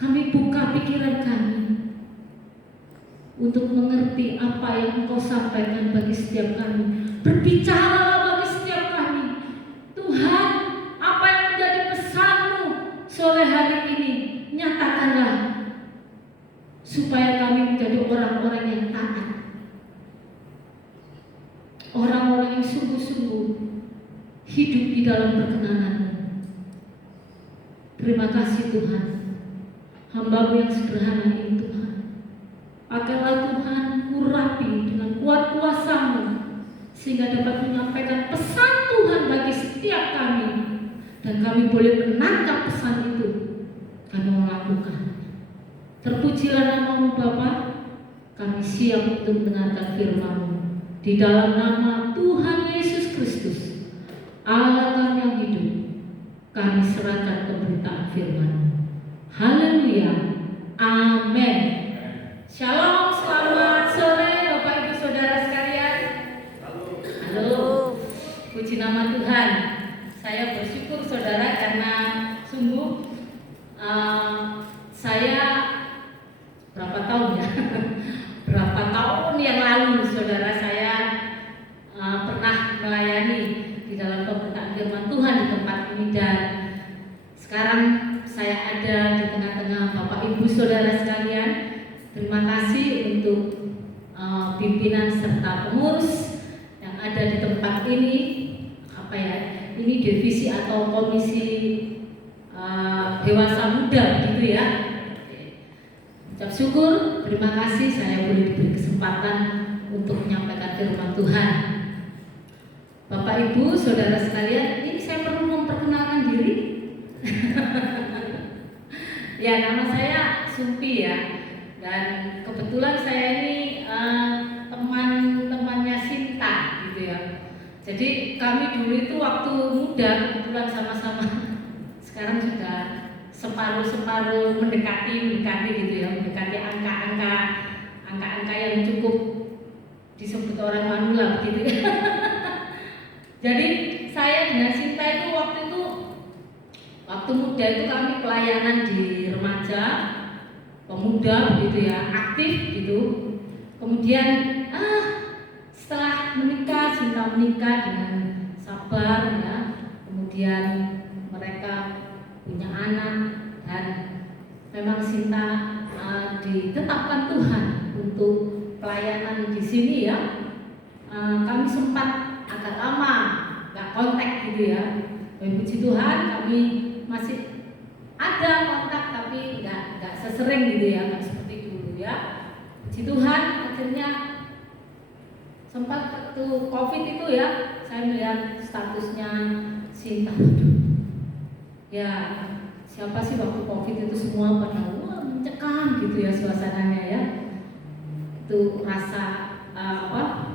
Kami buka pikiran kami untuk mengerti apa yang Engkau sampaikan bagi setiap kami. Berbicara bagi setiap kami. Tuhan, apa yang menjadi pesan-Mu sore hari ini, nyatakanlah supaya kami menjadi orang-orang yang taat, orang-orang yang sungguh-sungguh hidup di dalam perkenanan-Mu. Terima kasih Tuhan, hamba-Mu yang sederhana ini Tuhan. Pakailah Tuhan, urapi dengan kuat kuasa-Mu sehingga dapat menyampaikan pesan Tuhan bagi setiap kami, dan kami boleh menangkap pesan itu, kami melakukan. Terpujilah nama-Mu Bapa. Kami siap untuk mendengarkan firman-Mu di dalam nama Tuhan Yesus Kristus, Allah kami yang hidup. Kami serahkan pemberitaan firman-Mu. Haleluya. Amin. Shalom, selamat sore Bapak Ibu Saudara sekalian. Halo. Puji nama Tuhan. Saya bersyukur saudara karena sungguh saya berapa tahun ya? Berapa tahun yang lalu saudara saya pernah melayani di dalam pemberitaan firman Tuhan di tempat ini, dan sekarang saya ada di tengah-tengah Bapak Ibu Saudara sekalian. Terima kasih untuk pimpinan serta pengurus yang ada di tempat ini. Apa ya? Ini divisi atau komisi dewasa muda gitu ya. Ucap syukur, terima kasih saya boleh diberi kesempatan untuk menyampaikan firman Tuhan. Bapak Ibu Saudara sekalian, ini saya perlu memperkenalkan diri. Ya, nama saya Sumpi ya. Dan kebetulan saya ini teman-temannya Sinta gitu ya. Jadi kami dulu itu waktu muda kebetulan sama-sama, sekarang sudah separuh mendekati gitu ya, mendekati angka-angka yang cukup disebut orang manula begitu. Jadi saya dengan Sinta itu waktu muda itu kami pelayanan di remaja, pemuda begitu ya, aktif gitu. Kemudian setelah menikah, Sinta menikah dengan sabar ya. Kemudian mereka punya anak, dan memang Sinta ditetapkan Tuhan untuk pelayanan di sini ya. Kami sempat agak lama nggak kontak gitu ya. Puji Tuhan kami masih ada kontak, tapi nggak sesering gitu ya, nggak seperti dulu ya. Puji Tuhan akhirnya sempat waktu COVID itu ya, saya melihat statusnya Sinta. Ya, siapa sih waktu COVID itu semua pada mencekam gitu ya suasananya ya. Itu rasa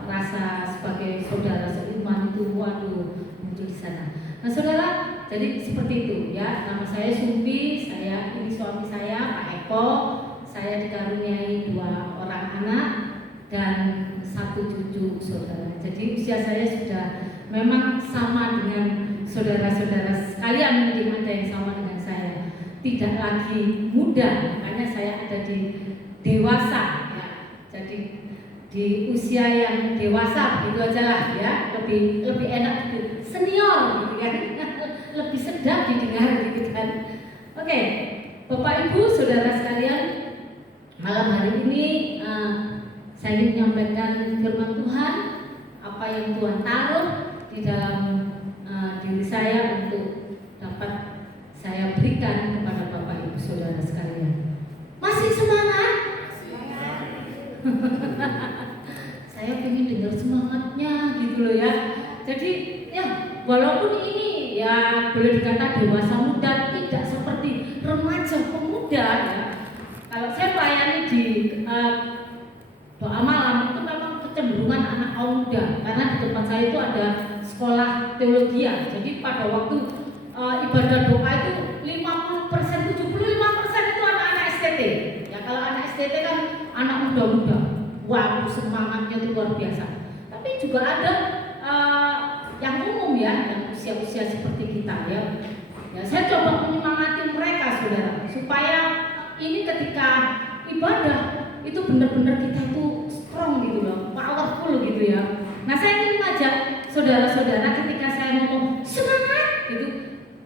rasa sebagai saudara seiman itu waduh muncul di sana. Nah saudara, jadi seperti itu ya. Nama saya Sumpi, ini suami saya Pak Eko. Saya dikaruniai 2 orang anak dan 1 cucu saudara. Jadi usia saya sudah memang sama dengan saudara-saudara sekalian, mungkin ada yang sama dengan saya. Tidak lagi muda, makanya saya ada di dewasa ya. Jadi di usia yang dewasa gitu aja lah ya, lebih enak gitu, senior gitu kan, lebih sedap didengar gitu kan. Oke, Bapak Ibu Saudara sekalian, malam hari ini saya ingin menyampaikan firman Tuhan, apa yang Tuhan taruh di dalam diri saya untuk dapat saya berikan kepada Bapak Ibu Saudara sekalian. Masih semangat? Saya pengen dengar semangatnya gitu loh ya. Jadi ya walaupun ini ya boleh dikata dewasa muda, tidak seperti remaja pemuda ya. Kalau saya melayani di doa malam itu memang kecenderungan anak kaum muda, karena di tempat saya itu ada sekolah teologi ya. Jadi pada waktu ibadah doa itu 50%, 75% itu anak-anak STT. Ya kalau anak STT kan anak muda-muda. Waduh semangatnya itu luar biasa. Tapi juga ada yang umum ya, yang usia-usia seperti kita ya. Ya saya coba menyemangati mereka saudara, supaya ini ketika ibadah itu benar-benar kita itu strong gitu loh, powerful gitu ya. Nah, saya ingin mengajak saudara-saudara ketika saya ngomong semangat gitu,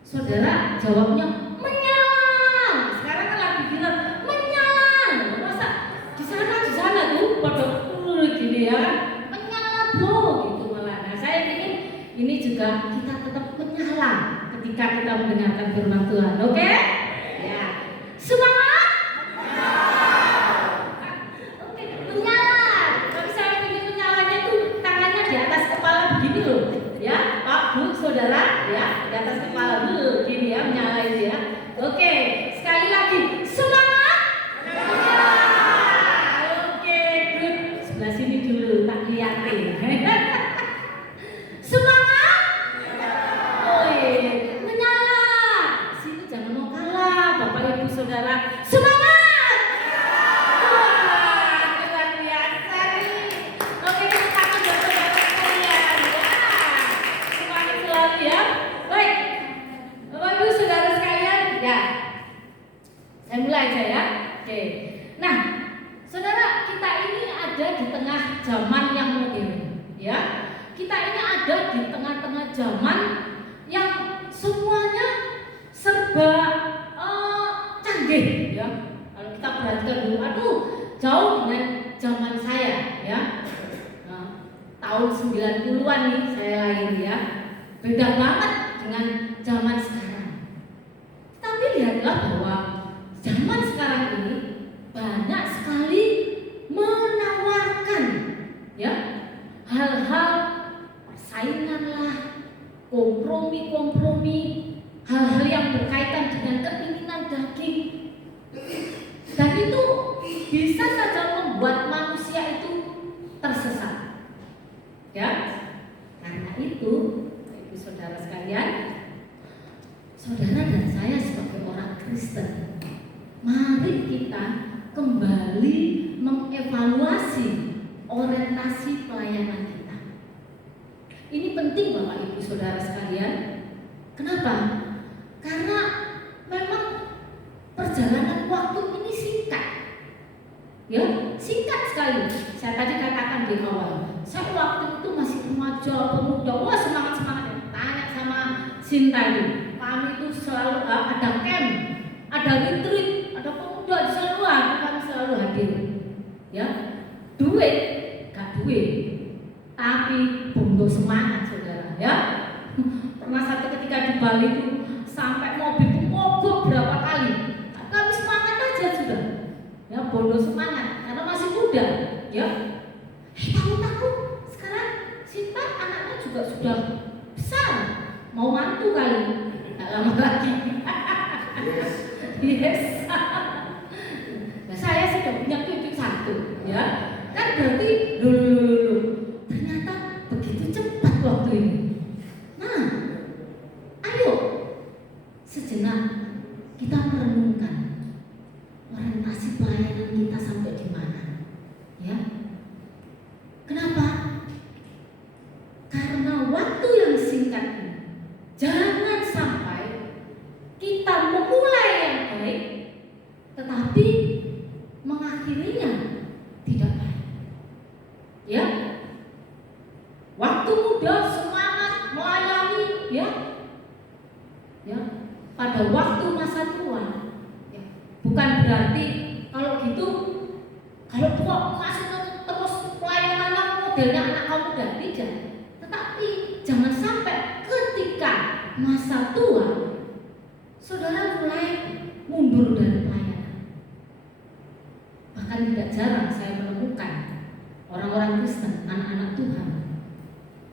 saudara jawabnya menyala. Sekarang kan lagi bilang menyala. Masa di sana tuh pada gini ya kan, menyala bro gitu malah. Nah, saya ingin ini juga kita tetap menyala ketika kita mendengarkan firman Tuhan. Oke? Ya. Semangat. Oke, menyala. Tapi saya ingin menyalanya tuh tangannya di atas kepala begini loh. Ya, Pak, Bu, Saudara, ya, di atas kepala dulu gini ya, menyala itu ya. Oke, sekali lagi. Semangat. Oke, good. Sebelah sini dulu tak liatin. Semangat. Menyala. Sini jangan mau kalah, Bapak Ibu Saudara. Semangat. Wah, luar biasa nih. Oke, kita tangan buat saudara sekalian. Wah, semangat selalu ya. Baik, Bapak Ibu Saudara sekalian, ya. Saya mulai aja ya. Oke. Nah, saudara, kita ini ada di tengah zaman yang modern, ya. Kita ini ada di tengah-tengah zaman yang semuanya serba canggih ya. Kalau kita perhatikan dulu, aduh, jauh dengan zaman saya ya. Nah, tahun 90-an nih saya lahir ya. Beda banget dengan zaman sekarang. Tapi lihatlah bahwa zaman sekarang ini banyak sekali menawarkan ya hal-hal persaingan lah, kompromi, hal-hal yang berkaitan dengan keinginan daging, dan itu bisa saja membuat manusia itu tersesat ya. Karena itu Ibu saudara sekalian, saudara dan saya sebagai orang Kristen, mari kita kembali mengevaluasi orientasi pelayanan kita. Ini penting Bapak Ibu Saudara sekalian. Kenapa? Karena memang perjalanan waktu ini singkat. Ya, singkat sekali. Saya tadi katakan di awal, saya waktu itu masih remaja, pemuda, wah semangat-semangat. Tanya sama Sinta ini, kami itu selalu ada camp, ada retreat, ada pemuda di sana, kami selalu hadir. Ya, duit, gak duit, tapi bondo semangat saudara ya. Pernah satu ketika di Bali itu sampai mobil itu mogok berapa kali, kami semangat aja sudah ya, bondo semangat karena masih muda ya. Tahu-tahu sekarang Sinta anaknya juga sudah besar, mau mantu kali, gak lama lagi. Yes. Nah, saya sudah punya cucu satu ya. Kan berarti dulu ternyata begitu cepat waktu ini. Nah, ayo sejenak kita merenungkan orientasi pelayanan kita sampai di mana, ya. Kenapa? Karena waktu yang singkat ini, jangan sampai kita memulai yang baik, tetapi mengakhirinya tidak baik. Ya, waktu muda semangat melayani, ya, pada waktu masa tua, ya. Bukan berarti kalau gitu, kalau tua masih terus pelayanan modelnya anak kamu dan tidak. Tetapi jangan sampai ketika masa tua, saudara mulai mundur dari pelayanan. Bahkan tidak jarang saya menemukan orang-orang Kristen, anak-anak Tuhan,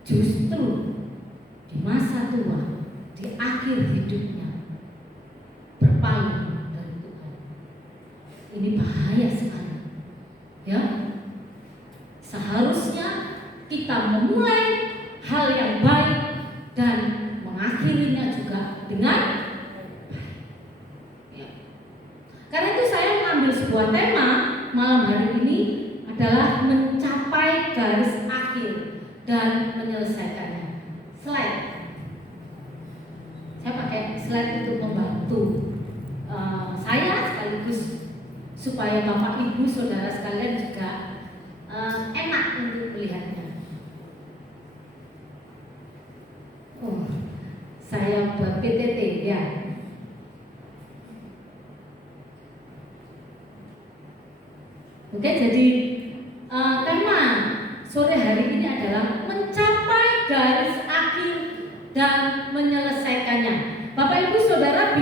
justru di masa tua, di akhir hidupnya, berpaling dari Tuhan. Ini bahaya sekali, ya. Seharusnya kita memulai hal yang baik dan mengakhirinya juga dengan baik. Ya. Karena itu saya mengambil sebuah tema malam hari ini adalah mencapai garis akhir dan menyelesaikannya. Slide. Saya pakai slide untuk membantu saya sekaligus supaya Bapak Ibu Saudara sekalian juga enak untuk melihatnya. Oh, saya buat PTT ya. Oke, jadi tema sore hari ini adalah mencapai garis akhir dan menyelesaikannya. Bapak Ibu Saudara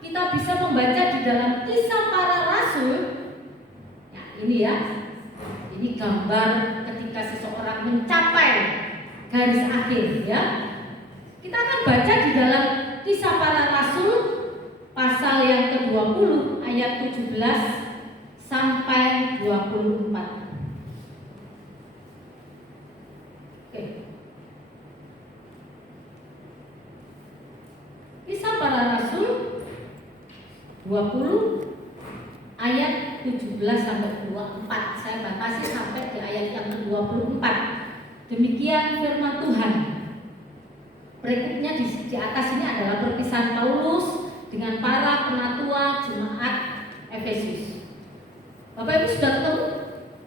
kita bisa membaca di dalam Kisah Para Rasul. Ya, ini ya. Ini gambar ketika seseorang mencapai garis akhir ya. Kita akan baca di dalam Kisah Para Rasul pasal yang ke-20 ayat 17 sampai 24. Oke. Kisah Para Rasul 20 ayat 17 sampai 24. Saya batasi sampai di ayat yang ke-24. Demikian firman Tuhan. Berikutnya di atas ini adalah perpisahan Paulus dengan para penatua jemaat Efesus. Bapak Ibu sudah ketemu?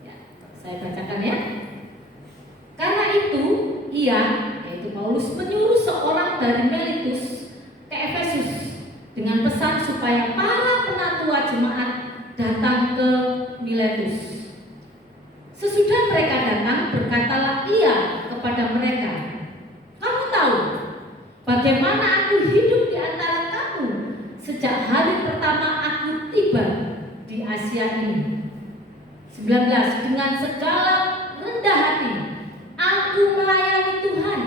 Ya, saya bacakan ya. Karena itu ia, yaitu Paulus, menyuruh seorang dari Miletus ke Efesus dengan pesan supaya para penatua jemaat datang ke Miletus. Sesudah mereka datang, berkatalah ia kepada mereka, "Kamu tahu bagaimana aku hidup di antara kamu sejak hari pertama aku tiba di Asia ini. 19. Dengan segala rendah hati aku melayani Tuhan.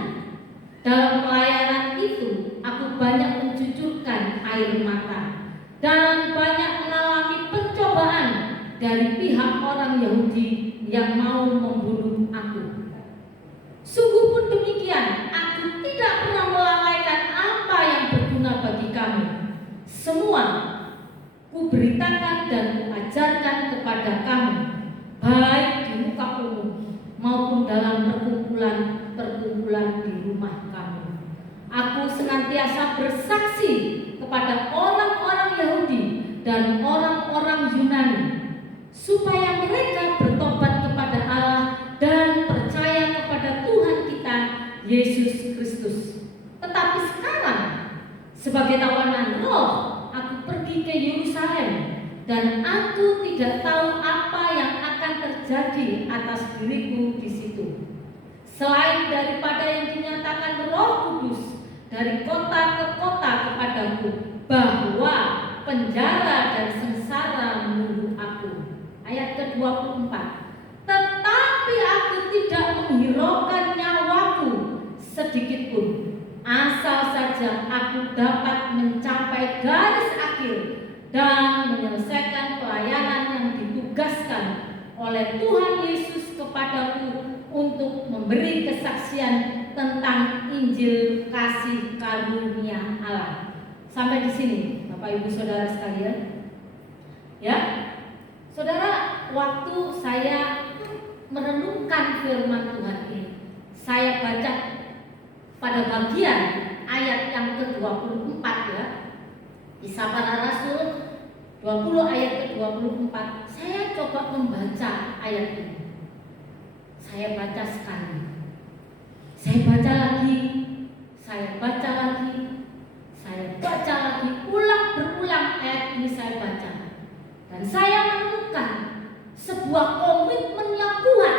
Dalam pelayanan itu aku banyak mencucurkan air mata dan banyak mengalami pencobaan dari pihak orang Yahudi yang mau membunuh aku. Sungguh pun demikian, aku tidak pernah melalaikan apa yang berguna bagi kamu. Semua kuberitakan dan kuajarkan kepada kamu, baik di muka umum maupun dalam perkumpulan di rumah kamu. Aku senantiasa bersaksi kepada orang-orang Yahudi dan orang-orang Yunani supaya mereka bertobat kepada Allah dan percaya kepada Tuhan kita Yesus Kristus. Tetapi sekarang sebagai tawanan roh aku pergi ke Yerusalem dan aku tidak tahu apa yang akan terjadi atas diriku di situ, selain daripada yang dinyatakan Roh Kudus dari kota ke kota kepadaku, bahwa penjara dan sengsara menunggu aku. Ayat ke-24. Tetapi aku tidak menghiraukan nyawaku sedikit pun, asal saja aku dapat mencapai garis akhir dan menyelesaikan pelayanan yang ditugaskan oleh Tuhan Yesus kepadaku untuk memberi kesaksian tentang Injil kasih karunia Allah. Sampai di sini, Bapak Ibu Saudara sekalian. Ya, Saudara, waktu saya merenungkan firman Tuhan ini, saya baca pada bagian ayat yang ke-24 ya. Kisah Para Rasul 20 ayat ke-24. Saya coba membaca ayat ini. Saya baca sekali, saya baca lagi, saya baca lagi, saya baca lagi, berulang ayat ini saya baca. Dan saya menemukan sebuah komitmen yang kuat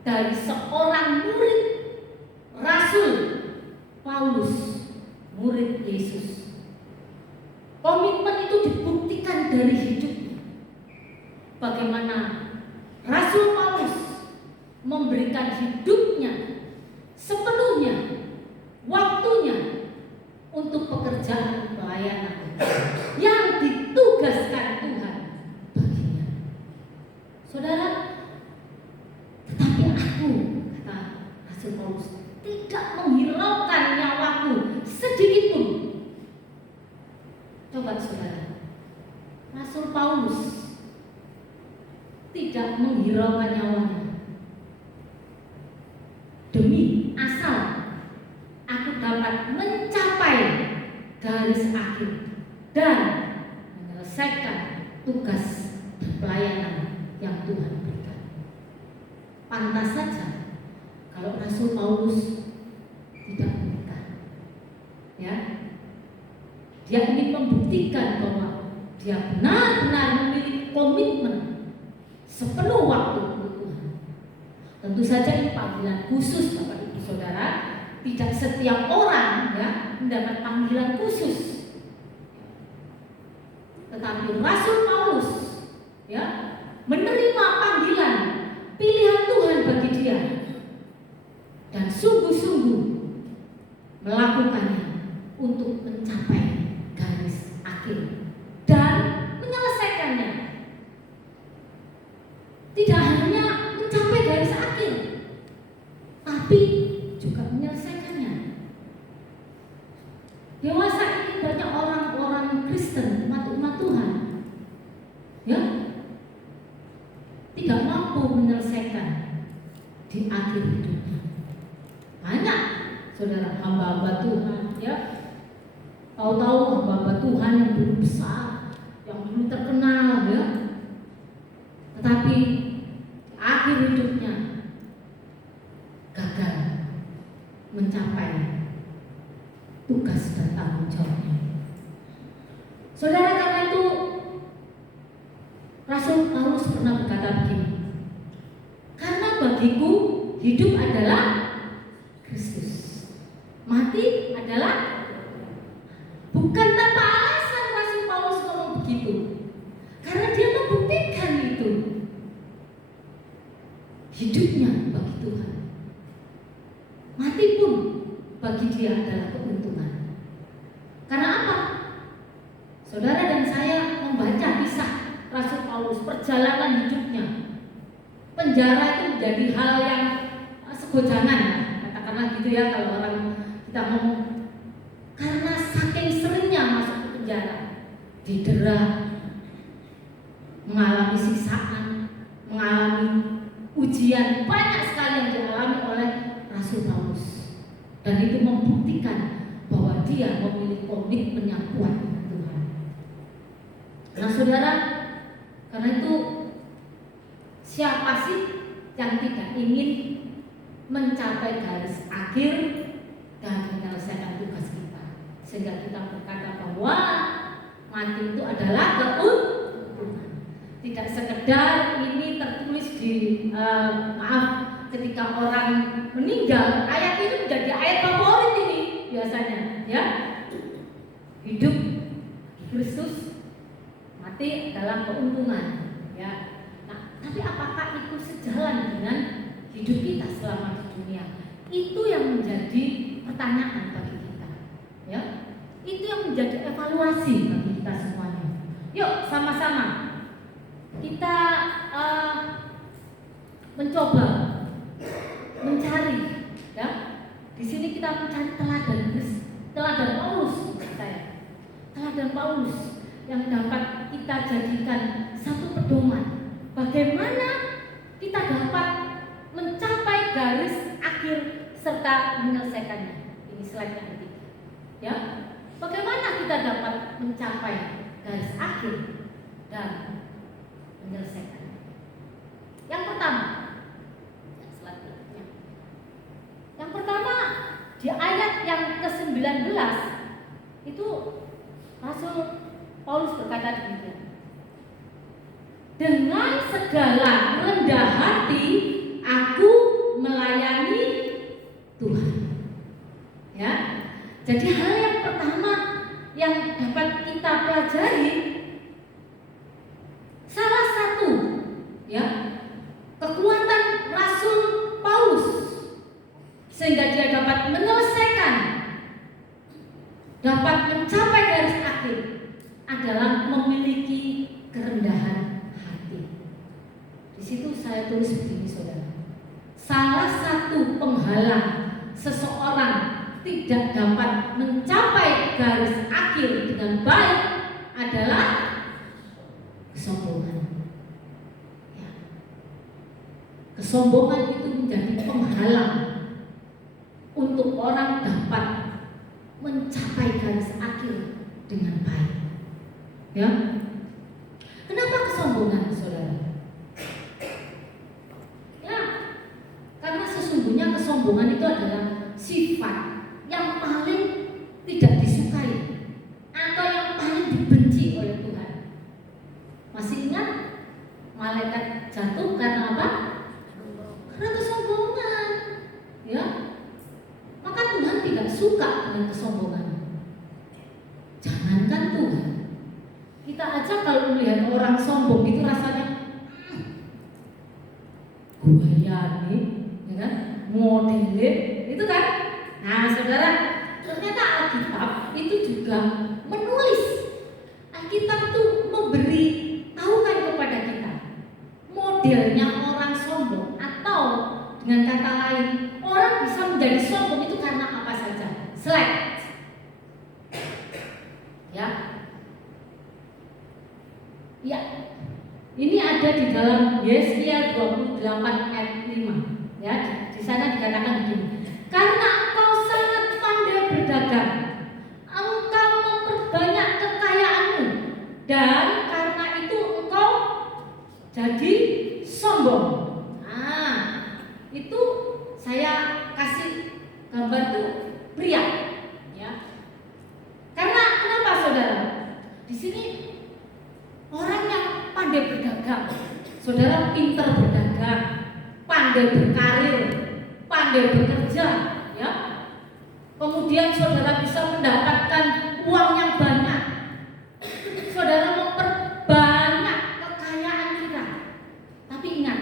dari seorang murid Rasul Paulus, murid Yesus. Komitmen itu dibuktikan dari hidupnya. Bagaimana Rasul Paulus memberikan hidupnya sepenuhnya, waktunya untuk pekerjaan pelayanan yang ditugaskan Tuhan baginya. Saudara, tetapi aku, kata Rasul Paulus, tidak menghiraukan nyawaku sedikit pun. Coba saudara, Rasul Paulus tidak menghiraukan nyawanya demi asal aku dapat mencapai garis akhir dan menyelesaikan tugas dan pelayanan yang Tuhan berikan. Pantas saja kalau Rasul Paulus tidak menikah. Ya, dia ingin membuktikan bahwa dia benar-benar memiliki komitmen sepenuh waktu untuk Tuhan. Tentu saja ini panggilan khusus Bapak Ibu Saudara. Tidak setiap orang ya mendapat panggilan khusus. Tetapi Rasul Paulus ya menerima panggilan pilihan Tuhan bagi dia dan sungguh-sungguh melakukannya untuk mencapai garis akhir dan menyelesaikannya. Tidak hanya mencapai garis akhir, tapi juga menyelesaikannya. Dewasa ini banyak orang-orang Kristen, umat Tuhan, ya, tidak mampu menyelesaikan di akhir hidupnya. Banyak saudara hamba-hamba Tuhan, ya, tahu-tahu hamba-hamba Tuhan yang dulu besar, yang dulu terkenal, ya, tetapi di akhir hidupnya gagal mencapai tugas dan tanggung jawabnya. Saudara, karena itu Rasul Paulus pernah berkata begini, karena bagiku hidup adalah Kristus, mati adalah. Bukan tanpa alasan Rasul Paulus ngomong begitu, karena dia membuktikan itu hidupnya bagi Tuhan, mati pun bagi dia adalah keuntungan. Karena apa? Saudara dan saya membaca kisah Rasul Paulus, perjalanan hidupnya, penjara itu menjadi hal yang segojangan, katakanlah gitu ya kalau orang kita ngomong. Karena saking seringnya masuk ke penjara, didera, mengalami siksaan, mengalami ujian, banyak sekali yang dialami oleh Rasul Paulus. Dan itu membuktikan bahwa dia memiliki komitmen yang kuat dengan Tuhan. Nah saudara, karena itu siapa sih yang tidak ingin mencapai garis akhir dan menyelesaikan tugas kita, sehingga kita berkata bahwa mati itu adalah keuntungan. Tidak sekedar ini tertulis di ketika orang meninggal, ayat ini menjadi ayat favorit ini biasanya, ya. Hidup Kristus, mati dalam keuntungan, ya. Nah, tapi apakah itu sejalan dengan hidup kita selama di dunia? Itu yang menjadi pertanyaan bagi kita, ya. Itu yang menjadi evaluasi bagi kita semuanya. Yuk sama-sama kita mencoba mencari, ya. Di sini kita mencari teladan Paulus, teladan Paulus yang dapat kita jadikan satu pedoman bagaimana kita dapat mencapai garis akhir serta menyelesaikannya. Ini slide yang ketiga, ya. Bagaimana kita dapat mencapai garis akhir dan menyelesaikannya? Yang pertama, yang pertama di ayat yang ke-19 itu Rasul Paulus berkata demikian. Dengan segala rendah hati aku melayani Tuhan. Ya. Jadi hal yang pertama yang dapat kita pelajari, salah satu ya kekuatan Rasul Paulus sehingga dia dapat menyelesaikan, dapat mencapai garis akhir adalah memiliki kerendahan hati. Di situ saya tulis begini, saudara. Salah satu penghalang seseorang tidak dapat mencapai garis akhir dengan baik adalah kesombongan. Ya. Kesombongan itu menjadi penghalang untuk orang dapat mencapai garis akhir dengan baik. Ya. Kita aja kalau melihat orang sombong itu rasanya guyane, ya kan? Modelnya itu kan. Nah, saudara, ternyata Alkitab itu juga menulis. Alkitab itu memberi tahukan kepada kita modelnya orang sombong, atau dengan kata lain, orang bisa menjadi sombong itu karena apa saja. Slide. Ya. Ya. Ini ada di dalam Yesaya 28 ayat 5. Ya, di sana dikatakan begini. Karena engkau sangat pandai berdagang, engkau memperbanyak kekayaanmu, dan karena itu engkau jadi sombong. Nah, itu saya kasih gambar tuh pria, ya. Karena kenapa, saudara? Di sini orang yang pandai berdagang, saudara, pintar berdagang, pandai berkarir, pandai bekerja, ya. Kemudian saudara bisa mendapatkan uang yang banyak. Saudara memperbanyak kekayaan kita. Tapi ingat,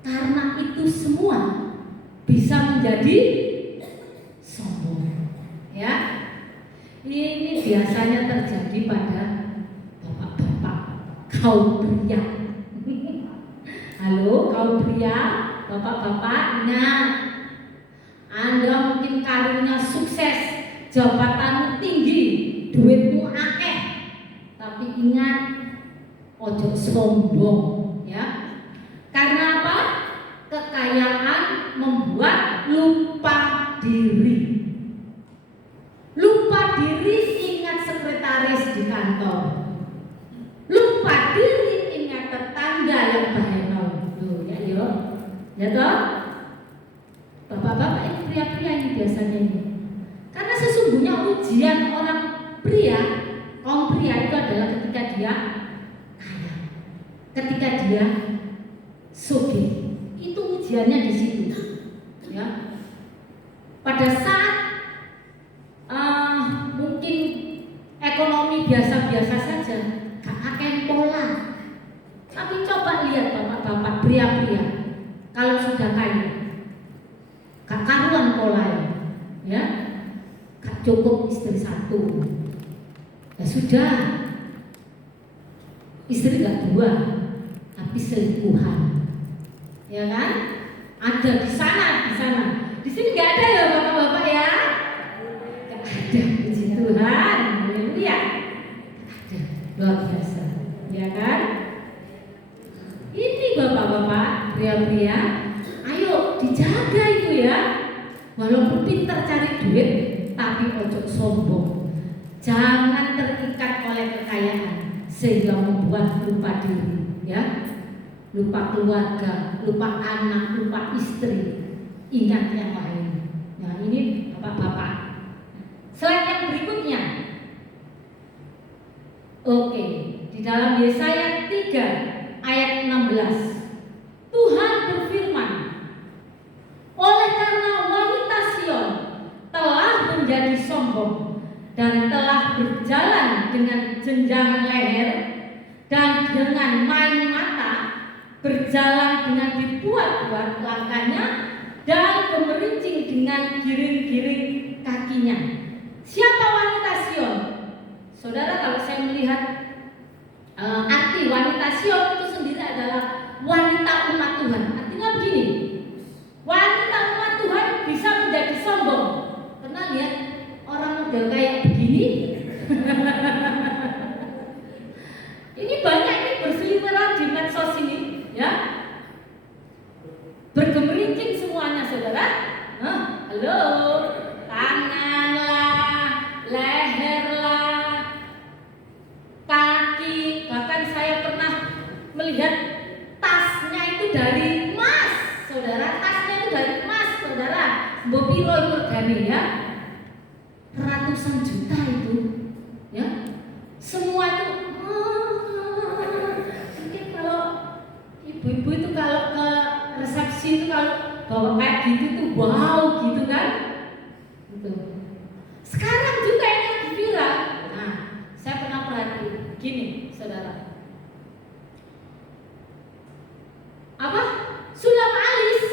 karena itu semua bisa menjadi sombong, ya. Ini biasanya terjadi pada bapak-bapak kaum pria. Halo kaum pria, bapak-bapak, ingat, Anda mungkin karirnya sukses, jabatanmu tinggi, duitmu akeh, tapi ingat, ojo sombong, ya. Karena apa? Kekayaan membuat lupa diri. Lupa diri ingat sekretaris di kantor. Lupa diri ingat tetangga yang bahenol. Tuh, ya yo. Ya toh? Bapak-bapak ini pria-pria ini biasanya ini. Karena sesungguhnya ujian orang pria, kaum pria itu adalah ketika dia kaya, ketika dia sugih. Itu ujiannya di situ. Ya. Pada saat mungkin ekonomi biasa-biasa saja, gak akan pola. Tapi coba lihat bapak-bapak pria-pria, kalau sudah kaya, gak karuan pola, ya, gak cukup istri satu, ya sudah, istri gak dua, tapi selingkuhan, ya kan? Ada di sana, di sini gak ada ya bapak-bapak ya, gak ada, puji Tuhan, haleluya, ada, luar biasa, ya kan? Ini bapak-bapak, pria-pria, ayo dijaga itu ya. Walaupun pintar cari duit, tapi ojo sombong. Jangan terikat oleh kekayaan sehingga membuat lupa diri, ya. Lupa keluarga, lupa anak, lupa istri. Ingat yang lain. Nah, ini bapak-bapak. Slide yang berikutnya. Oke, di dalam Yesaya 3 ayat 16, Tuhan berfirman, oleh karena wanita Sion telah menjadi sombong dan telah berjalan dengan jenjang leher dan dengan main mata, berjalan dengan dibuat-buat langkahnya dan gemerincing dengan giring-giring kakinya. Siapa wanita Sion? Saudara, kalau saya melihat arti wanita Sion itu sendiri adalah wanita umat Tuhan. Artinya begini, wanita umat Tuhan bisa menjadi sombong. Pernah lihat orang model kayak begini? Ini banyak ini berseliweran di medsos ini, ya. Bergemerincing semuanya, saudara. Halo, tangan lah, leher lah, kaki, bahkan saya pernah melihat tasnya itu dari emas, saudara. Tasnya itu dari emas, saudara. Mbok piro itu regane, ya? Ratusan juta itu, ya. Semua itu. Mungkin kalau ibu-ibu itu kalau ke resepsi itu kalau bawa kayak gitu tuh wow gitu kan? Gitu. Sekarang juga ini lagi viral. Nah, saya pernah perhatiin saudara. Apa? Sulam alis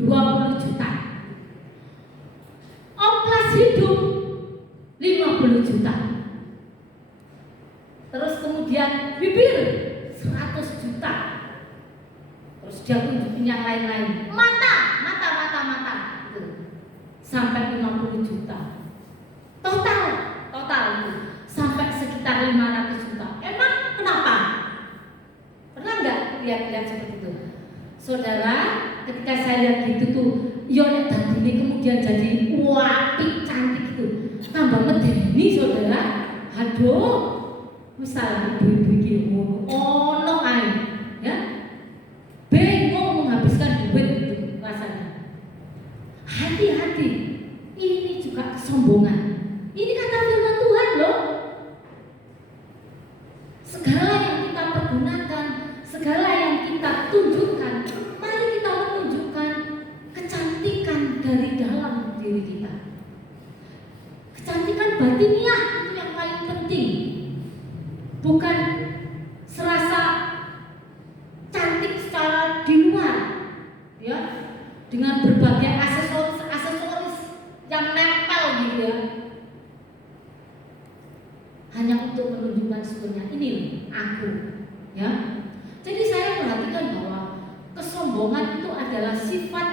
20 juta. Oplas hidup 50 juta. Terus kemudian bibir 100 juta. Terus dia tunjukin yang lain-lain. Mata gitu. Sampai 50 juta. Total itu sampai sekitar 500 juta. Emang kenapa? Pernah nggak lihat seperti itu? Saudara, ketika saya lihat gitu tuh, Yonet tadi ini kemudian jadi apik cantik itu, tambah medeni saudara. Aduh, misalnya ibu-ibu ini ono ae, ya, bingung menghabiskan duit itu rasanya. Hati-hati, ini juga kesombongan. Ini kata firman Tuhan loh. Segala yang kita pergunakan, segala yang kita tunjukkan, mari kita menunjukkan kecantikan dari dalam diri kita. Kecantikan batiniah itu yang paling penting. Bukan serasa cantik secara di luar, ya, dengan berbagai aksesoris yang nempel gitu ya. Hanya untuk menunjukkan sebenarnya ini aku, ya. Jadi saya perhatikan bahwa kesombongan itu adalah sifat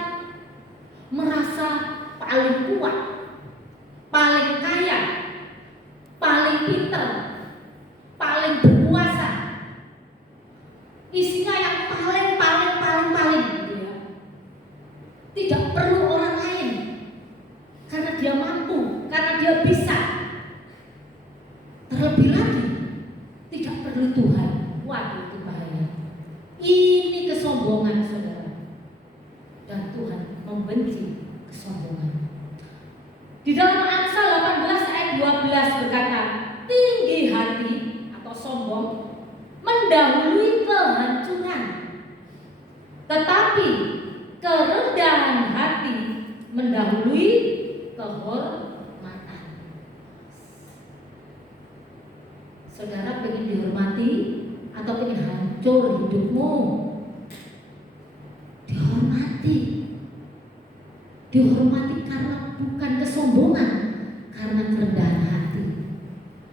merasa paling kuat, paling kaya, paling pintar, paling berkuasa. Isinya yang paling gitu ya. Tidak perlu orang lain, karena dia mampu, karena dia bisa. Terlebih lagi, tidak perlu Tuhan. Waduh, itu bahaya. Ini kesombongan saudara. Dan Tuhan membenci kesombongan. Di dalam Amsal 18 ayat 12 berkata, tinggi hati atau sombong mendahului kehancuran, tetapi kerendahan hati mendahului kehormatan. Saudara pengen dihormati atau pengen hancur hidupmu? Dihormati karena bukan kesombongan, karena kerendahan hati.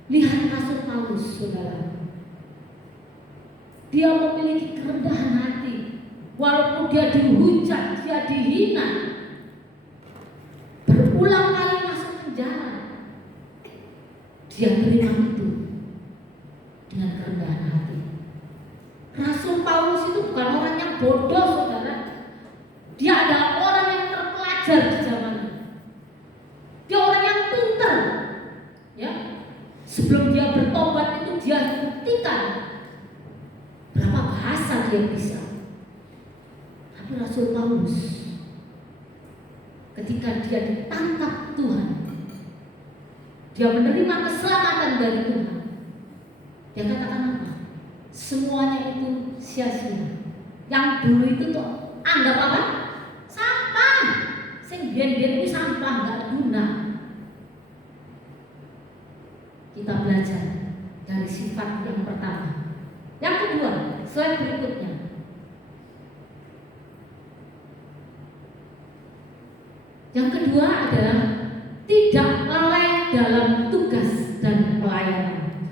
Lihat Rasul Paulus, saudara. Dia memiliki kerendahan hati, walaupun dia dihujat, dia dihina, berulang kali masuk penjara, dia terima itu dengan kerendahan hati. Rasul Paulus itu bukan orang yang bodoh, saudara. Dia adalah orang yang terpelajar di zamannya. Dia orang yang pintar, ya. Sebelum dia bertobat itu dia buktikan berapa bahasa dia bisa. Tapi Rasul Paulus, ketika dia ditangkap Tuhan, dia menerima keselamatan dari Tuhan, dia katakan apa? Semuanya itu sia-sia. Yang dulu itu tuh anggap apa? Sampah. Sing biyen-biyen itu sampah, enggak guna. Kita belajar dari sifat yang pertama. Yang kedua, slide berikutnya. Yang kedua adalah tidak lalai dalam tugas dan pelayanan.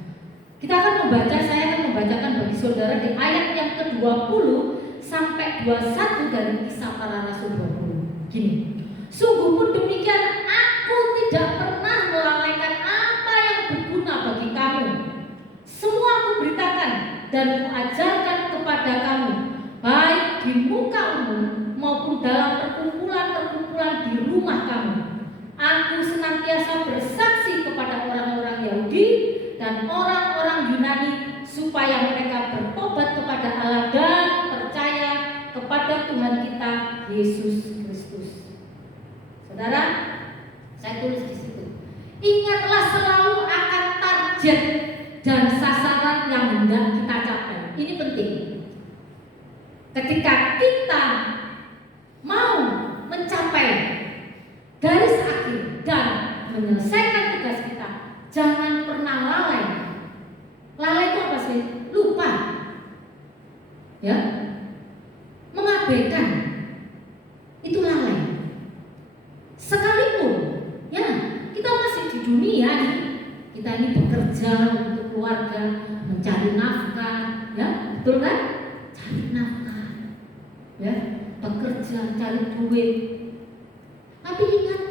Kita akan membaca, saya akan membacakan bagi saudara di ayat yang ke-20 sampai 21 dari Kisah Para Rasul 20. Gini, sungguh pun demikian, aku tidak pernah melalaikan apa yang berguna bagi kamu. Semua aku beritakan dan kuajarkan kepada kamu, baik di muka umum maupun dalam perkumpulan-perkumpulan di rumah kamu. Aku senantiasa bersaksi kepada orang-orang Yahudi dan orang-orang Yunani supaya mereka bertobat kepada Allah dan percaya kepada Tuhan kita Yesus Kristus. Saudara, saya tulis di situ. Ingatlah selalu akan target dan sasaran yang hendak kita capai. Ini penting. Ketika kita mau mencapai garis akhir dan menyelesaikan tugas kita, jangan pernah lalai. Lalai itu apa sih? ya, mengabaikan, itu lalai. Sekalipun ya kita masih di dunia nih, kita ini bekerja untuk keluarga, mencari nafkah, ya betul kan? Cari nafkah, ya bekerja, cari duit. Tapi ingat,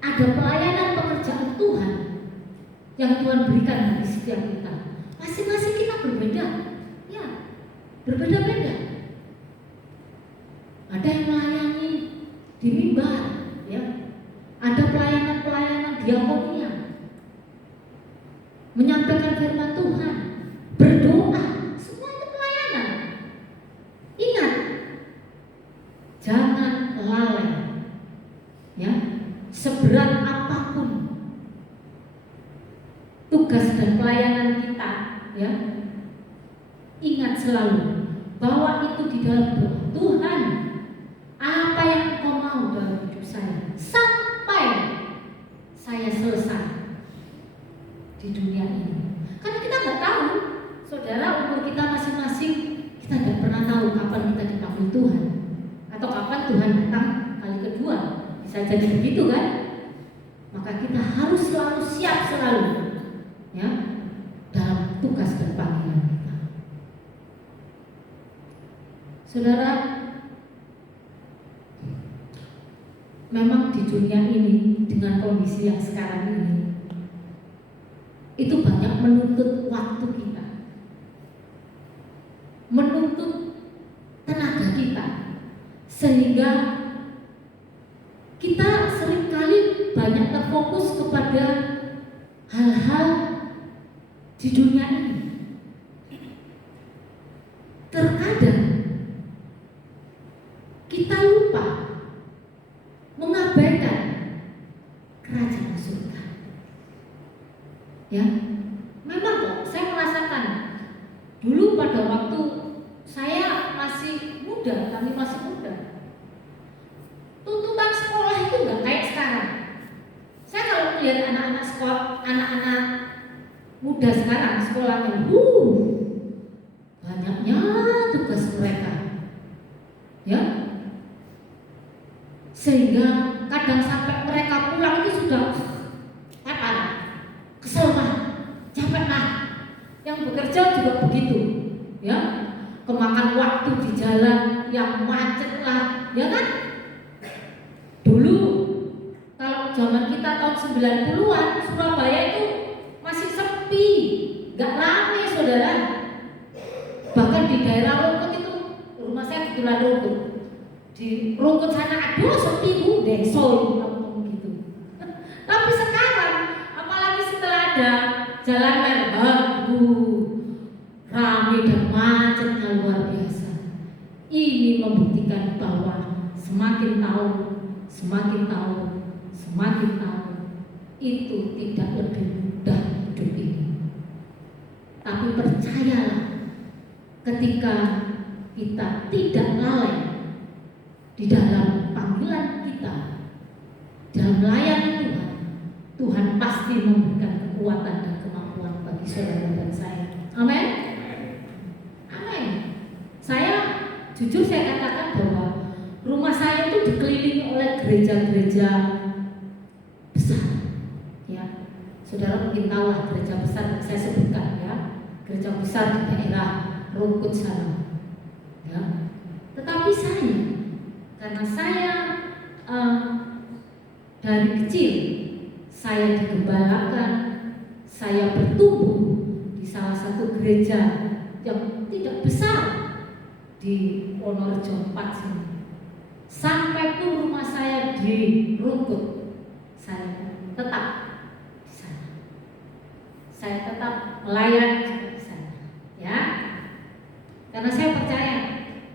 ada pelayanan pekerjaan Tuhan yang Tuhan berikan bagi setiap kita. Masing-masing kita berbeda, ya berbeda-beda. Ada yang melayani di mimbar, ya. Ada pelayanan-pelayanan diakonia, menyampaikan firman Tuhan, berdoa, semua itu pelayanan. Ingat, jangan lalai, ya. Seberat apapun tugas dan pelayanan kita, ya, ingat selalu bahwa itu di dalam doa. Tuhan, apa yang Engkau mau dalam hidup saya sampai saya selesai di dunia ini. Karena kita nggak tahu, saudara, umur kita masing-masing, kita tidak pernah tahu kapan kita dipanggil Tuhan atau kapan Tuhan datang kali kedua. Bisa jadi begitu kan? Maka kita harus selalu siap selalu, ya, dalam tugas dan panggilan kita. Saudara, memang di dunia ini dengan kondisi yang sekarang ini, itu banyak menuntut waktu kita, menuntut tenaga kita, sehingga kita seringkali banyak terfokus kepada hal-hal di dunia ini. Terkadang kita lupa mengabaikan kerajaan surga. Ya, memang kok saya merasakan dulu pada waktu saya masih muda, kami masih muda, tuntutan sekolah itu nggak kayak sekarang. Saya kalau melihat anak-anak sekolah, anak-anak muda sekarang sekolahnya, banyaknya tugas mereka, ya, sehingga kadang sampai mereka pulang itu sudah kesel mah, capek mah. Yang bekerja juga begitu, ya, kemakan waktu di jalan yang macet lah, ya kan? Dulu kalau zaman kita tahun 90-an, Surabaya itu masih sepi, gak rame, saudara. Bahkan di daerah Rungkut itu, rumah saya di Tulan Rungkut, di Rungkut sana, aduh sepi bu, deso gitu. Tapi sekarang, apalagi setelah ada jalan merah, rame dan macetnya luar biasa. Ini membuktikan bahwa semakin tahun itu tidak lebih mudah hidup ini. Tapi percayalah, ketika kita tidak lalai di dalam panggilan kita, dalam melayani Tuhan, Tuhan pasti memberikan kekuatan dan kemampuan bagi saudara dan saya. Amin. Amin. Saya jujur saya katakan bahwa rumah saya itu dikelilingi oleh gereja-gereja besar, ya. Saudara mungkin tahu lah gereja besar yang saya sebutkan, ya, gereja besar di daerah Rungkut sana, ya. Tetapi saya, karena saya dari kecil saya digembalakan, saya bertumbuh di salah satu gereja yang tidak besar di Wonorejo 4 sini. Sampai pun rumah saya di Rungkut, saya tetap di sana. Saya tetap melayani di sana, ya. Karena saya percaya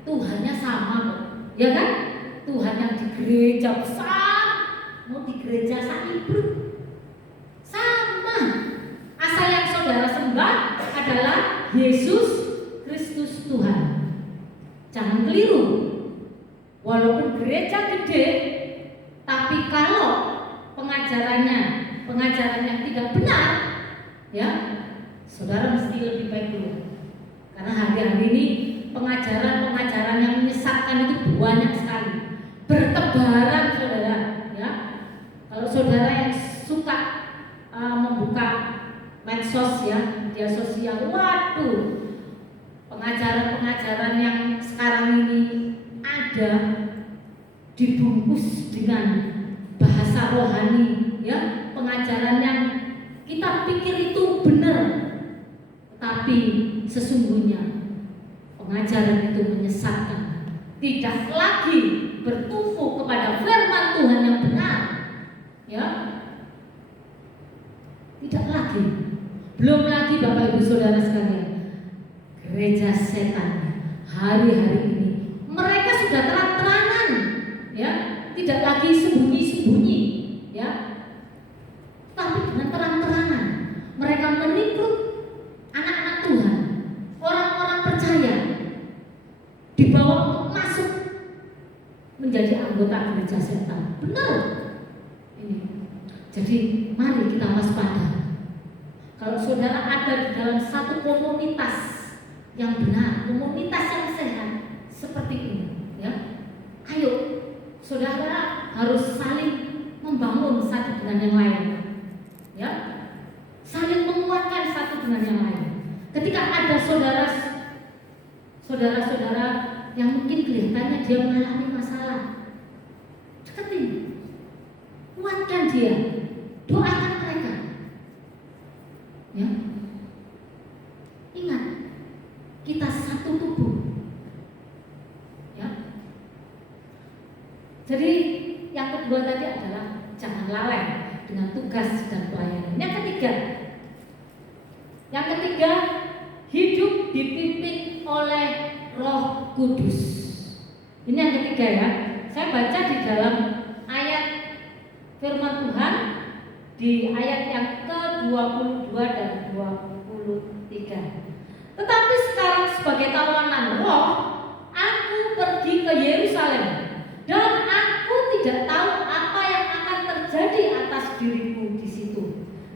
Tuhannya sama kok, ya kan? Tuhan yang di gereja besar mau di gereja Sanibru sama. Asal yang saudara sembah adalah Yesus Kristus Tuhan. Jangan keliru. Walaupun gereja gede, tapi kalau pengajarannya yang tidak benar, ya, saudara mesti lebih baik dulu. Karena hari-hari ini pengajaran-pengajaran yang menyesatkan itu banyak sekali, bertebaran saudara. Ya, kalau saudara yang suka membuka medsos ya, media sosial, waduh, pengajaran-pengajaran yang sekarang ini ada dibungkus dengan bahasa rohani, ya, pengajaran yang kita pikir itu benar, tetapi sesungguhnya pengajaran itu menyesatkan, tidak lagi bertumpu kepada firman Tuhan yang benar, ya, tidak lagi. Belum lagi Bapak Ibu Saudara sekalian, gereja setan hari-hari ini mereka sudah terang-terangan, ya, tidak lagi sembunyi-sembunyi, ya, tapi dengan terang-terangan mereka merekrut anak-anak Tuhan, orang-orang percaya, dibawa untuk masuk menjadi anggota gereja setan. Benar ini. Jadi mari kita waspada. Kalau saudara ada di dalam satu komunitas yang benar, komunitas yang sehat seperti ini, ya, ayo saudara harus saling membangun satu dengan yang lain, ya, saling menguatkan satu dengan yang lain. Ketika ada saudara-saudara yang mungkin kelihatannya dia mengalami masalah, deketin, kuatkan dia, doakan mereka, ya. Ingat, kita satu tubuh, ya. Jadi yang kedua tadi adalah jangan lalai dengan tugas dan pelayanan. Yang ketiga, hidup dipimpin oleh Roh Kudus. Ini yang ketiga, ya. Saya baca di dalam ayat firman Tuhan di ayat yang ke-22 dan 23. Tetapi sekarang sebagai tawanan roh, aku pergi ke Yerusalem, dan aku tidak tahu apa yang akan terjadi atas diriku di situ,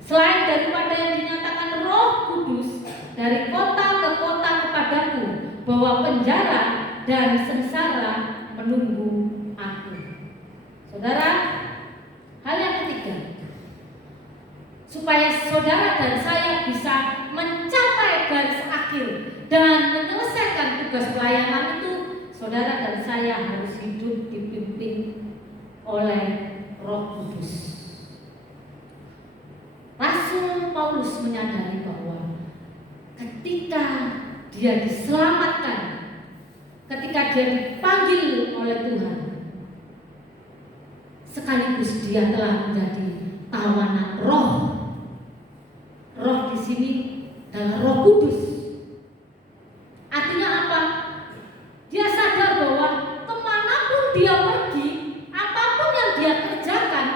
selain daripada yang dinyatakan Roh Kudus dari kota ke kota kepadaku, bahwa penjara dan sengsara menunggu aku. Saudara, hal yang ketiga, supaya saudara dan saya bisa mencapai garis akhir dan menyelesaikan tugas pelayanan itu, saudara dan saya harus hidup dipimpin oleh Roh Kudus. Rasul Paulus menyadari bahwa ketika dia diselamatkan, ketika dia dipanggil oleh Tuhan, sekaligus dia telah menjadi tawanan roh. Roh di sini adalah Roh Kudus. Artinya apa? Dia sadar bahwa kemanapun dia pergi, apapun yang dia kerjakan,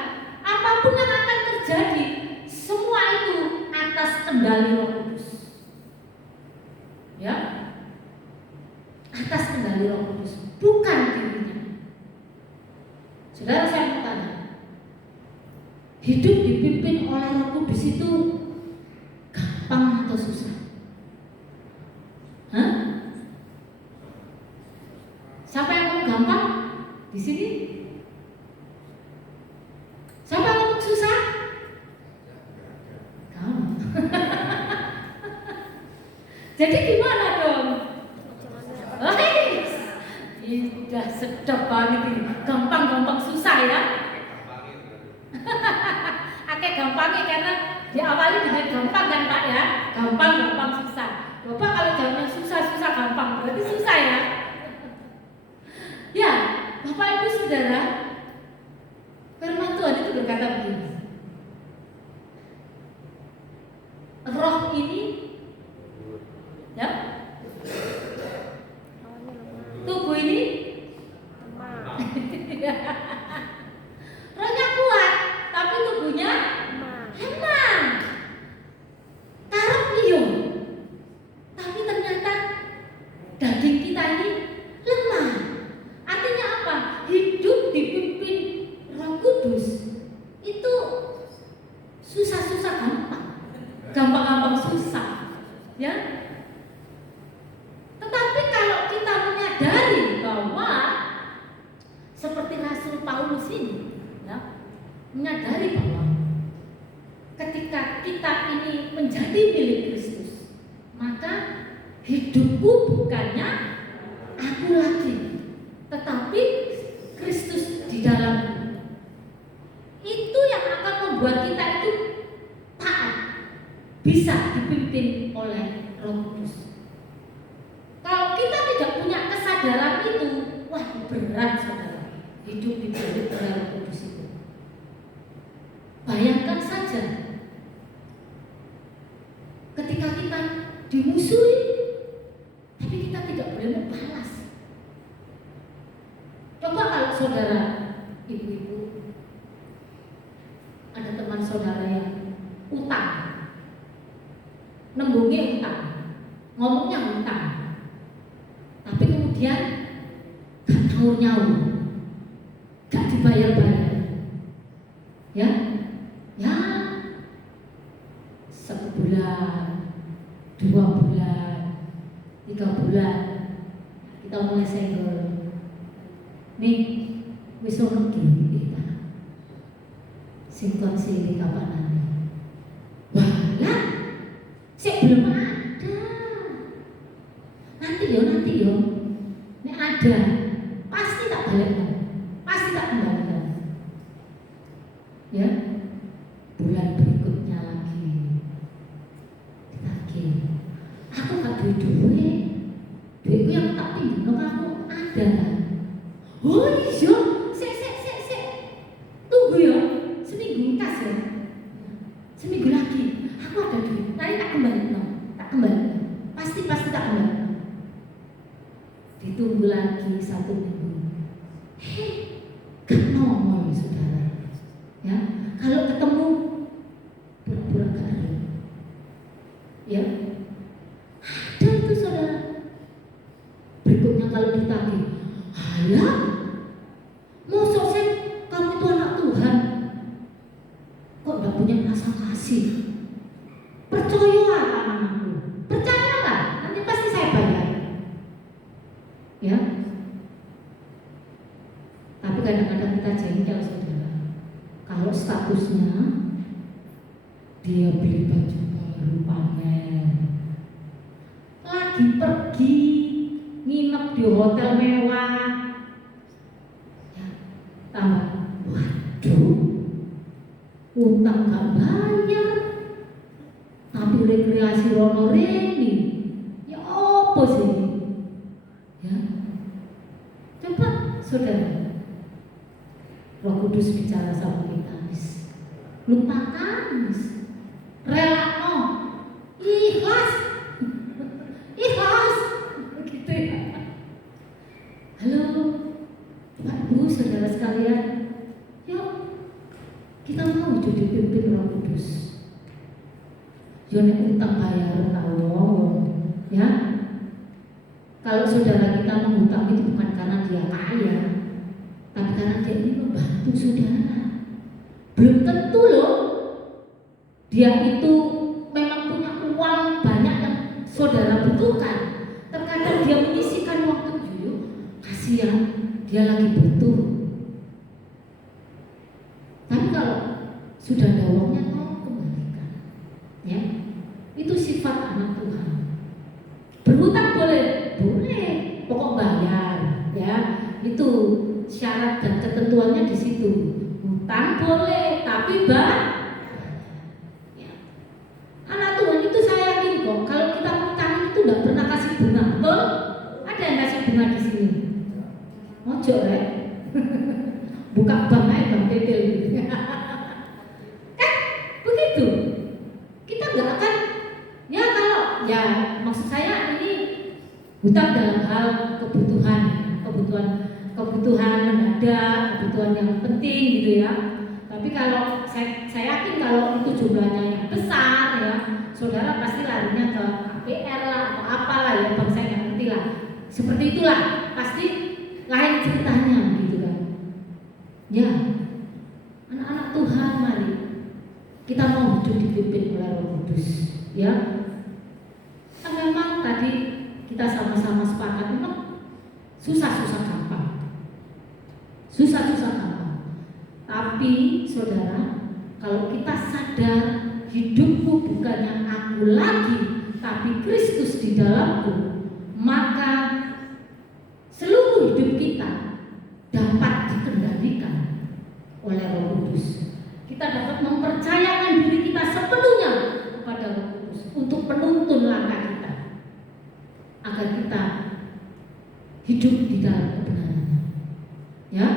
apapun yang akan terjadi, semua itu atas kendali Roh Kudus, ya, atas kendali Roh Kudus, bukan dirinya. Saudara, saya mau tanya, hidup dipimpin oleh Roh Kudus itu gampang atau susah? Hah? Siapa yang mau gampang di sini? Siapa yang mau susah? Kamu. Jadi gimana dong? Udah sedap banget ini. Gampang-gampang susah, ya. Oke, gampangnya karena diawali dengan gampang kan Pak, ya. Gampang-gampang susah. Bapak kalau jawabnya susah-susah gampang, berarti susah, ya. Ya, Bapak Ibu Saudara, firman Tuhan itu berkata begini. Roh ini, ya, tubuh ini rohnya kuat, tapi tubuhnya lemah. Karep iyo, tapi ternyata daging kita ini lemah. Artinya apa? Hidup dipimpin Roh Kudus itu susah-susah gampang, gampang-gampang susah, ya. maka hidupku bukannya aku lagi, tetapi Kristus di dalamku. Itu yang akan membuat kita itu taat, bisa dipimpin oleh Roh Kudus. Kalau kita tidak punya kesadaran itu, wah berat saudara, hidup dipimpin oleh Roh Kudus itu. Bayangkan saja, ketika kita dimusuhi, tapi kita tidak boleh membalas. Coba kalau saudara, ibu-ibu, ada teman saudara yang utang, nembungi utang, ngomongnya utang, tapi kemudian gak nyaur, gak dibayar-bayar, ya sebulan, 2 bulan, 3 bulan, kita mulai senggol. Nih, wis ono duit ta. Sing kon sing kapanane. Walah, sik belum ada. Nanti yo. Nek ada, pasti tak balikkan. Pasti tak kembalikan. Ya. Bulan berikutnya lagi. Ditagih. Aku gak duit. Duitku yang tak pinjam aku ada kan. Oh iya, sik. Tunggu ya, seminggu kas ya. Seminggu lagi, aku ada duit. Nanti tak kembali. Pasti tak kembali. Ditunggu lagi 1 minggu. Gak nongol saudara. Ya, kalau ketemu pura-pura gak ada. Ya, ada itu saudara. Berikutnya kalau ditagih, halah, mosok sih kamu itu anak Tuhan, kok gak punya rasa kasih? Percayalah anakku, percayalah, nanti pasti saya bayar. Ya, tapi kadang-kadang kita jengkel saudara. Kalau statusnya dia beli baju baru pamer, lagi pergi nginep di hotel mewah, ya, tambah, waduh, utang gak bayar, tapi rekreasi rono reni, ya apa sih? Ya, coba saudara, Roh Kudus bicara sama kita, lupakan, rela no, ikhlas, gitu ya. Halo, Pak Ibu, saudara sekalian, yuk kita mau hidup dipimpin Roh Kudus. Nek utang bayar tahu, ya. Kalau saudara kita mengutang itu bukan karena dia kaya, tapi karena dia ini membantu saudara. Belum tentu loh dia itu memang punya uang banyak yang saudara butuhkan. Terkadang dia menyisihkan waktu, kasihan dia lagi butuh. Tapi kalau sudah ada uangnya, tolong kembalikan. Ya, itu sifat anak Tuhan. Berhutang boleh, pokok bayar. Ya, itu syarat dan ketentuannya di situ. Hutang boleh, tapi ya. Anak Tuhan itu saya yakin kok, kalau kita hutang itu tidak pernah kasih bunga, betul? Ada yang kasih bunga di sini? Ojo rek, buka bank aja, bank tetel gitu. Kan begitu. Kita nggak akan, ya kalau, ya maksud saya ini hutang dalam hal kebutuhan mendadak, kebutuhan yang penting gitu ya. Tapi kalau saya yakin kalau itu jumlahnya yang besar ya, saudara pasti larinya ke KPR lah atau apalah ya, bangsa yang ngerti lah. Seperti itulah, pasti lain ceritanya gitu kan. Ya, anak-anak Tuhan, mari kita mau hidup dipimpin oleh Roh Kudus, ya. Kan memang tadi kita sama-sama sepakat, memang susah-susah gampang. Tapi saudara, kalau kita sadar hidupku bukan yang aku lagi, tapi Kristus di dalamku, maka seluruh hidup kita dapat dikendalikan oleh Roh Kudus. Kita dapat mempercayakan diri kita sepenuhnya kepada Roh Kudus untuk penuntun langkah kita, agar kita hidup di dalam kebenarannya. Ya,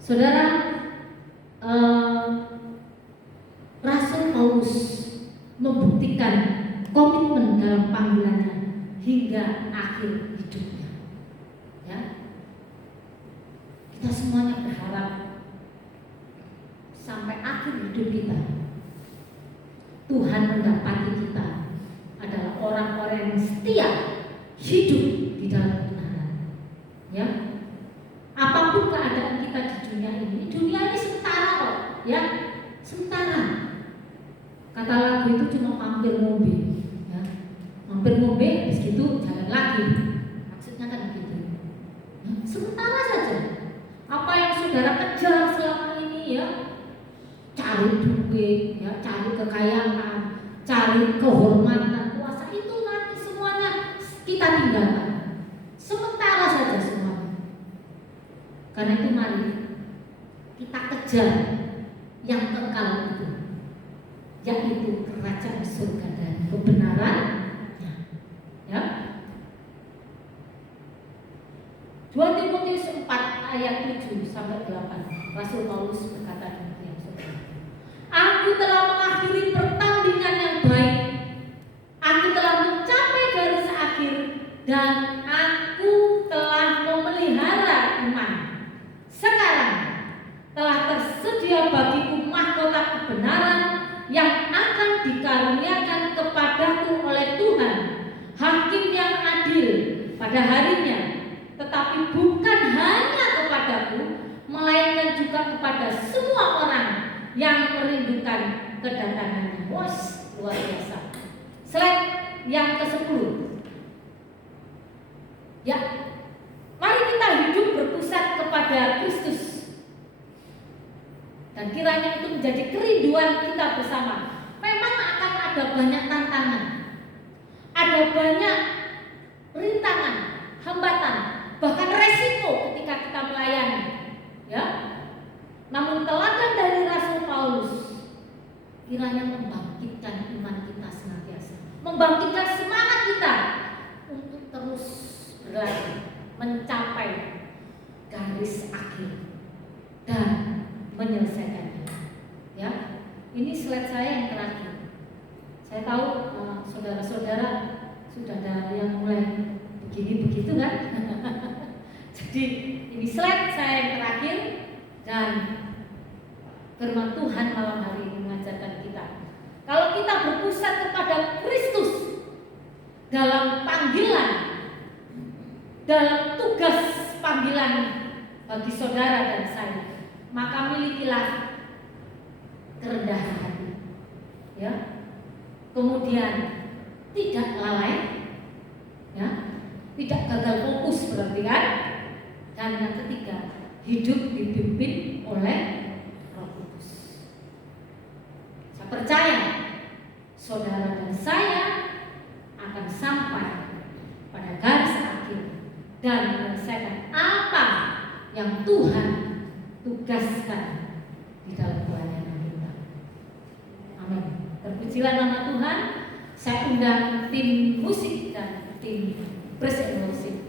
saudara, Rasul Paulus membuktikan komitmen dalam panggilannya hingga akhir hidupnya. Ya, kita semuanya berharap sampai akhir hidup kita Tuhan mendapati kita adalah orang-orang yang setia hidup di dalam kebenaran. Ya, apapun keadaan kita di dunia ini sementara kok, ya, sementara. Kata lagu itu cuma mampir ngombe, ya, mampir ngombe, habis gitu jalan lagi. Maksudnya kan begitu. Ya, sementara saja. Apa yang saudara kejar selama ini, ya, cari duit, ya, cari kekayaan, cari kehormatan, kuasa, itu nanti semuanya kita tinggalkan. Sementara saja semuanya. Karena itu mari kita kejar yang kekal itu, yaitu kerajaan surga dan kebenarannya. Ya. 2 Timotius 4 ayat 7 sampai 8. Rasul Paulus berkata demikian, saudara. Aku telah mengakhiri pertandingan yang baik. Aku telah mencapai garis akhir dan aku telah memelihara iman. Sekarang telah tersedia bagiku mahkota kebenaran yang akan dikaruniakan kepadaku oleh Tuhan, Hakim yang adil pada harinya, tetapi bukan hanya kepadaku, melainkan juga kepada semua orang yang merindukan kedatangannya. Wos, luar biasa. Slide yang ke-10. Ya, mari kita hidup berpusat kepada Kristus. Dan kiranya itu menjadi kerinduan kita bersama. Memang akan ada banyak tantangan, ada banyak rintangan, hambatan, bahkan resiko ketika kita melayani. Ya, namun teladan dari Rasul Paulus kiranya membangkitkan iman kita senantiasa, membangkitkan semangat kita untuk terus berlari mencapai garis akhir dan menyelesaikannya. Ya, ini slide saya yang terakhir. Saya tahu saudara-saudara sudah ada yang mulai begini begitu kan? Jadi ini slide saya yang terakhir, dan firman Tuhan malam hari ini mengajarkan kita, kalau kita berpusat kepada Kristus dalam panggilan, dalam tugas panggilan bagi saudara dan saya, maka milikilah kerendahan hati, ya, kemudian tidak lalai, ya, tidak gagal fokus berarti kan, dan yang ketiga, hidup dipimpin oleh Roh Kudus. Saya percaya saudara dan saya akan sampai pada garis akhir dan menyelesaikan apa yang Tuhan tugaskan di dalam pelayanan kita. Amin. Terpujilah nama Tuhan. Saya undang tim musik dan tim praise and worship